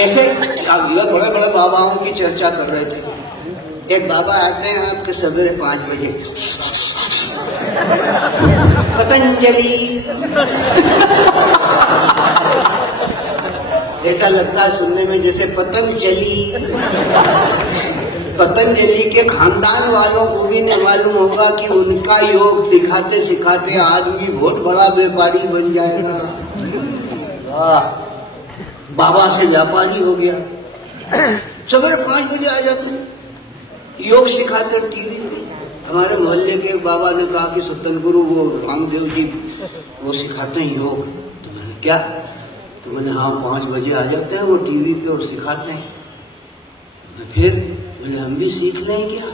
ऐसे बड़े बड़े बाबाओं की चर्चा कर रहे थे। एक बाबा आते हैं आपके सवेरे 5 बजे, पतंजलि। ऐसा लगता है सुनने में जैसे पतंजलि। पतंजलि के खानदान वालों को भी नहीं मालूम होगा कि उनका योग सिखाते सिखाते आदमी बहुत बड़ा व्यापारी बन जाएगा। बाबा से व्यापारी हो गया। सवेरे 5 बजे आ जाते हैं, योग सिखाते टीवी में। हमारे मोहल्ले के एक बाबा ने कहा कि सत्संगुरु वो रामदेव जी वो सिखाते हैं योग। तो मैंने क्या? तो मैंने हाँ 5 बजे आ जाते हैं वो टीवी पे और सिखाते हैं। फिर बोले हम भी सीख लें क्या?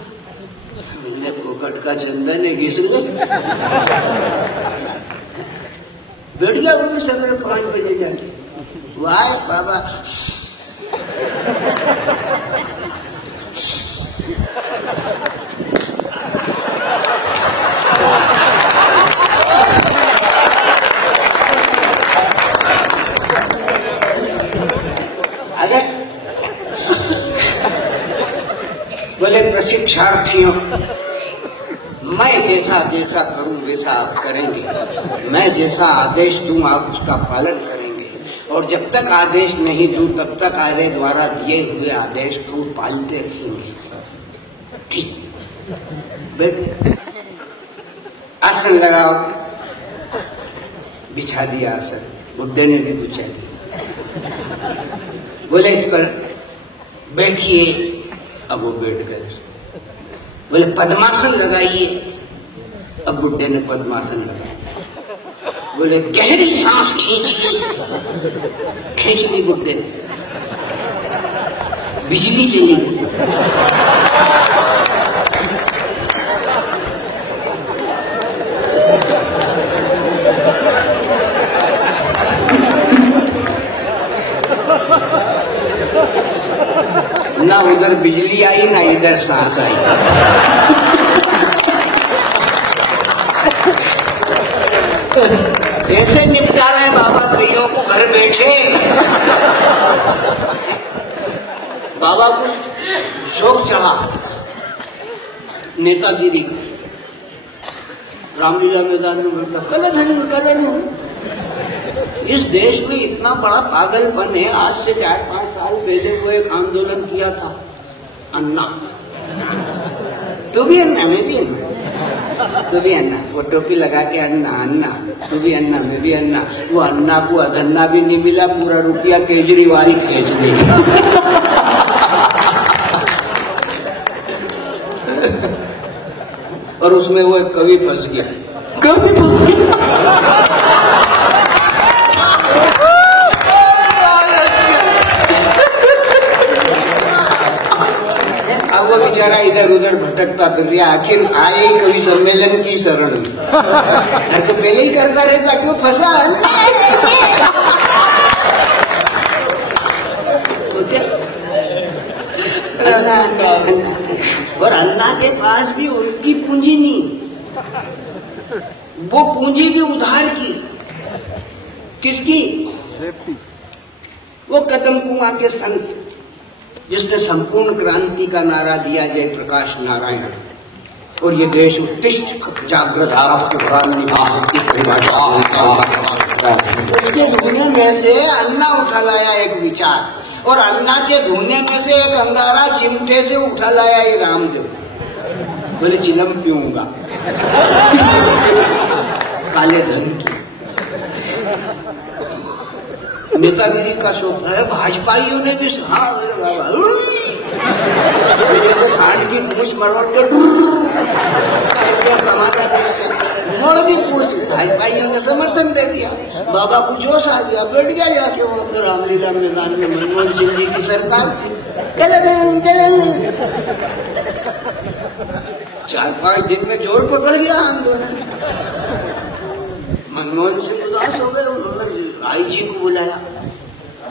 मैंने पोकट का चंदन है घिस ले। बैठ गया वो सवेरे 5 बजे जाके। वाह बाबा, आगे बोले प्रशिक्षार्थियों, मैं जैसा जैसा करूं वैसा आप करेंगे, मैं जैसा आदेश दूं आप उसका पालन करेंगे, और जब तक आदेश नहीं दूं तब तक मेरे द्वारा दिए हुए आदेश को पालते रहेंगे। ठीक, बैठ, आसन लगाओ। बिछा दिया आसन, बुड्ढे ने भी बिछा दिया। बोले इस पर बैठिए। अब वो बैठ गए। बोले पद्मासन लगाइए। अब बुड्ढे ने पद्मासन लगाया। बोले गहरी सांस खींचिए। खींच ली बुड्ढे ने। बिजली चली गई। ना उधर बिजली आई ना इधर सांस आई। ऐसे निपटा रहे बाबा कईयों को घर बैठे। बाबा को शौक चढ़ा नेतागिरी का। रामलीला मैदान में बैठा, कलधन कलधन। इस देश में इतना बड़ा पागलपन है। आज से 4-5 साल पहले वो एक आंदोलन किया था, अन्ना तू भी अन्ना मैं भी अन्ना, तू भी अन्ना। वो टोपी लगा के अन्ना अन्ना, तू भी अन्ना मैं भी अन्ना। वो अन्ना को अधन्ना भी नहीं मिला, पूरा रुपया केजरीवाल खींच दिया। और उसमें वो एक कवि फंस गया। कवि फंस गया। वो बेचारा इधर उधर भटकता फिर रहा। आखिर आए कवि सम्मेलन की शरण में। तो पहले ही करता रहता, क्यों फंसा? और अन्ना के पास भी उनकी पूंजी नहीं, वो पूंजी भी उधार की। किसकी? वो कदम कुआं के संत जिसने संपूर्ण क्रांति का नारा दिया, जय प्रकाश नारायण। और ये देश उत्तिष्ठ जागृत आपके की परिभाषा। उसके धुने में से अन्ना उठा लाया एक विचार, और अन्ना के धुने में से एक अंगारा चिमटे से उठा लाया ये रामदेव। बोले चिलम पीऊंगा काले धन की। नेतागिरी का शौक है। भाजपाइयों ने भी खान की पूछ मरवड़ कर मोड़ दी पूछ। भाजपाइयों ने समर्थन दे दिया। बाबा को जोश आ गया, बैठ गया जाके वहां पर रामलीला मैदान में। मनमोहन सिंह जी की सरकार थी। 4-5 दिन में जोर पकड़ गया आंदोलन। मनमोहन सिंह उदास हो गए। उन्होंने आईजी को बुलाया।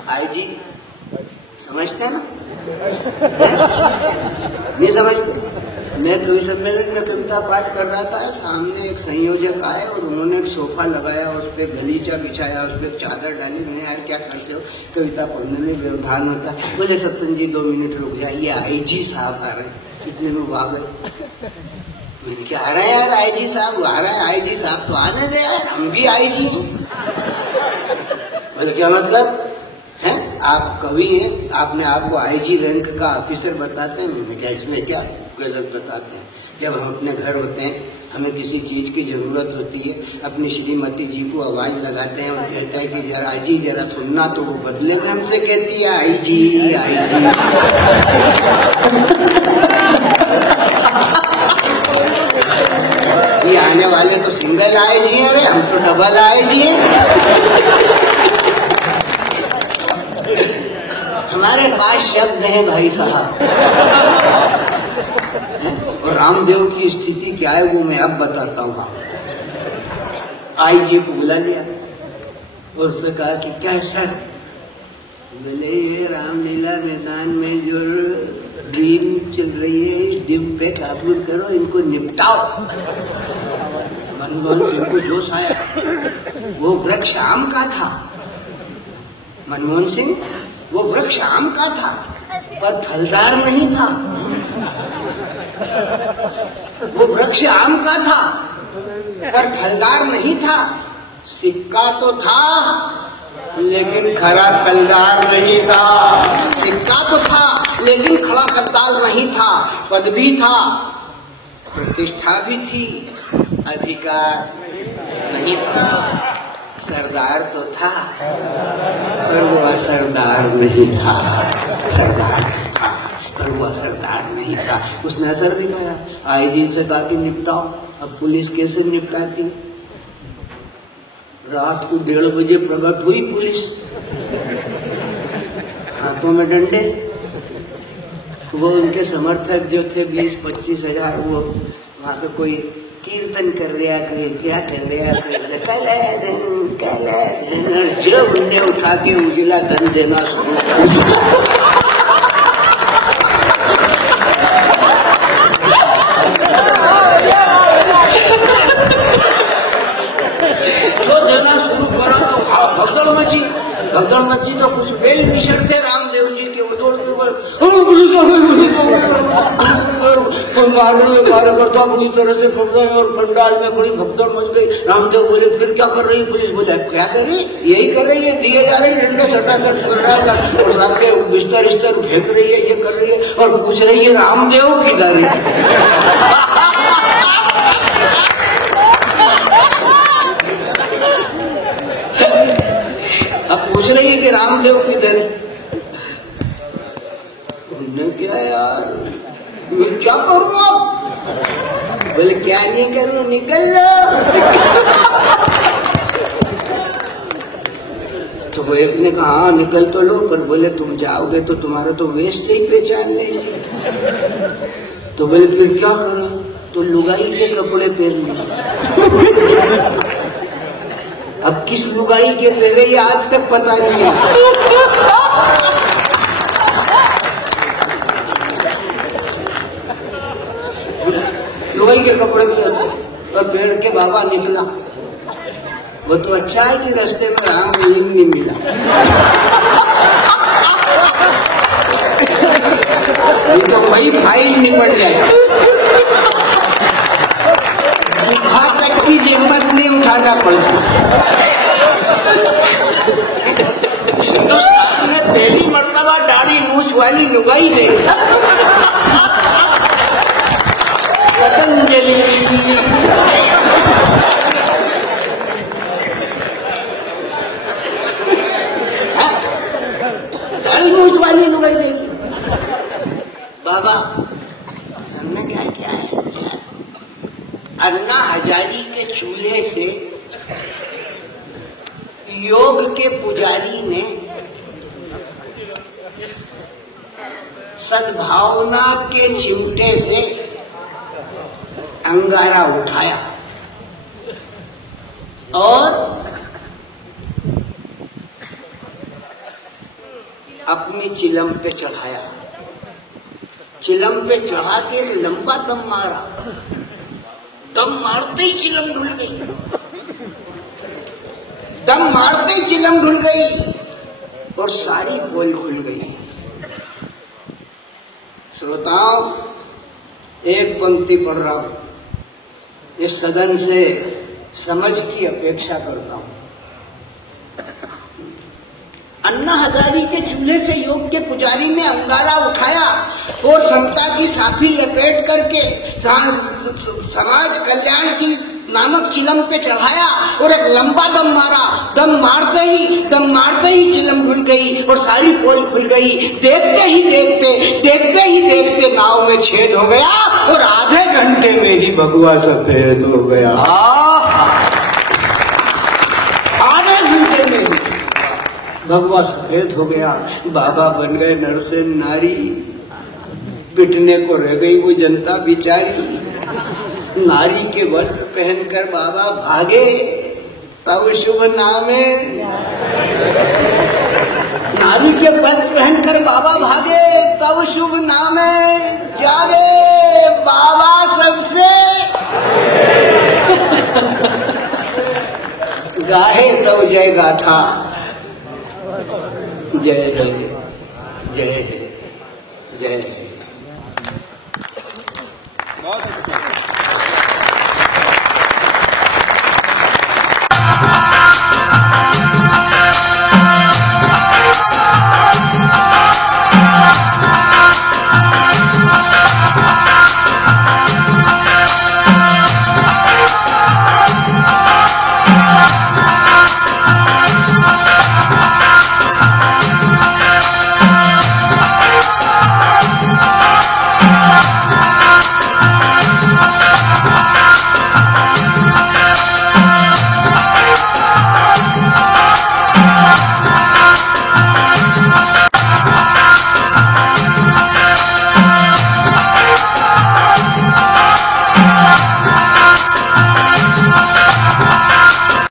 आईजी समझते हैं ना? नहीं समझते? मैं कवि सम्मेलन में कविता पाठ कर रहा था, सामने एक संयोजक आए और उन्होंने एक सोफा लगाया, उस पर गलीचा बिछाया, उस पर चादर डाली। मैंने यार क्या करते हो, कविता पढ़ने में व्यवधान होता है। बोले सत्तन जी 2 मिनट रुक जाइए, IG साहब आ रहे हैं। कितने में आ गए, मैंने क्या आ रहा है यार, IG साहब आ रहा है, IG साहब तो आने दे यार, हम भी IG हैं। बोले क्या मतलब है, आप कवि हैं, आपने आपको IG रैंक का ऑफिसर बताते हैं। मैंने क्या इसमें क्या गलत बताते हैं। जब हम अपने घर होते हैं, हमें किसी चीज की जरूरत होती है, अपनी श्रीमती जी को आवाज लगाते हैं और कहता है कि जरा जी जरा सुनना, तो वो बदले में हमसे कहती है IG। ये आने वाले तो सिंगल IG है, अरे हम तो डबल IG है। हमारे पास शब्द है भाई साहब। और रामदेव की स्थिति क्या है वो मैं अब बताता हूँ। IG को बुला लिया और उससे कहा कि क्या सर, बोले ये रामलीला मैदान में जो ड्रीम चल रही है, इस ड्रीम पे काबू करो, इनको निपटाओ। मनमोहन सिंह को जोश आया। वो वृक्ष आम का था, मनमोहन सिंह वो वृक्ष आम का था पर फलदार नहीं था। वो वृक्ष आम का था पर फलदार नहीं था। सिक्का तो था लेकिन खरा फलदार नहीं था। सिक्का तो था लेकिन खरा फलदार नहीं था। पद भी था, प्रतिष्ठा भी थी, अधिकार नहीं था। सरदार तो था पर वो असरदार नहीं था। सरदार था पर वो असरदार नहीं था। उसने असर दिखाया। IG से कहा कि निपटाओ। अब पुलिस कैसे निपटाती? रात को 1:30 बजे प्रकट हुई पुलिस, हाथों में डंडे। वो उनके समर्थक जो थे 20-25 हजार, वो वहां पे कोई कीर्तन कर रहा, कोई क्या कर रहा, जो उन्हें उठा के उजला धन देना शुरू कर भगदड़ मची। तो कुछ बेल मिशर थे रामदेव जी के, वो दौड़ कार्यकर्ता पूरी तरह से फंस गए और पंडाल में बड़ी भगदड़ मच गई। रामदेव बोले फिर क्या कर रही पुलिस? बोले क्या कर रही, यही कर रही है, दिए जा रहे डंडे सटासट कर रहा है और सबके बिस्तर इस्तर फेंक रही है, ये कर रही है और पूछ रही है रामदेव किधर है। अब पूछ रही है कि रामदेव किधर है। उन्होंने क्या यार, मैं क्या करूँ अब? बोले क्या नहीं करूँ, निकल लो। तो वो एक ने कहा हाँ निकल तो लो, पर बोले तुम जाओगे तो तुम्हारा तो वेश से ही पहचान लेंगे। तो बोले फिर क्या करो? तो लुगाई के कपड़े पहन लो। अब किस लुगाई के पहले ये आज तक पता नहीं है। लुगाई के कपड़े और पहन के बाबा निकला। वो तो अच्छा है कि रास्ते में राम नहीं मिला। ये तो वही फाइल निपट जाए। तक की हिम्मत नहीं उठाना पड़ती। हिंदुस्तान में पहली मर्तबा दाढ़ी मूछ वाली लुगाई देखा। पतंजलि दाढ़ी मूछ वाली लुगाई देखी। बाबा हमने क्या किया है? अन्ना हजारी के चूल्हे से योग के पुजारी ने सद्भावना के चिमटे से अंगारा उठाया और अपनी चिलम पे चढ़ाया। चिलम पे चढ़ा के लंबा दम मारा, दम मारते ही चिलम ढुल गई, दम मारते ही चिलम ढुल गई और सारी पोल खुल गई। श्रोताओं, एक पंक्ति पढ़ रहा हूं, इस सदन से समझ की अपेक्षा करता हूं। अन्ना हजारी के चूल्हे से योग के पुजारी ने अंगारा उठाया और समता की साफी लपेट करके समाज कल्याण की नामक चिलम पे चढ़ाया और एक लंबा दम मारा। दम मारते ही चिलम खुल गई और सारी पोल खुल गई। देखते ही देखते नाव में छेद हो गया और आधे घंटे में ही भगवा सफेद हो गया। आधे घंटे में भगवा सफेद हो गया। बाबा बन गए नर से नारी, पिटने को रह गई वो जनता बिचारी। नारी के वस्त्र पहनकर बाबा भागे, तब शुभ नामे। नारी के वस्त्र पहनकर बाबा भागे, तब शुभ नामे जागे बाबा सबसे। गाहे तब जय गाथा, जय है, जय है, जय है।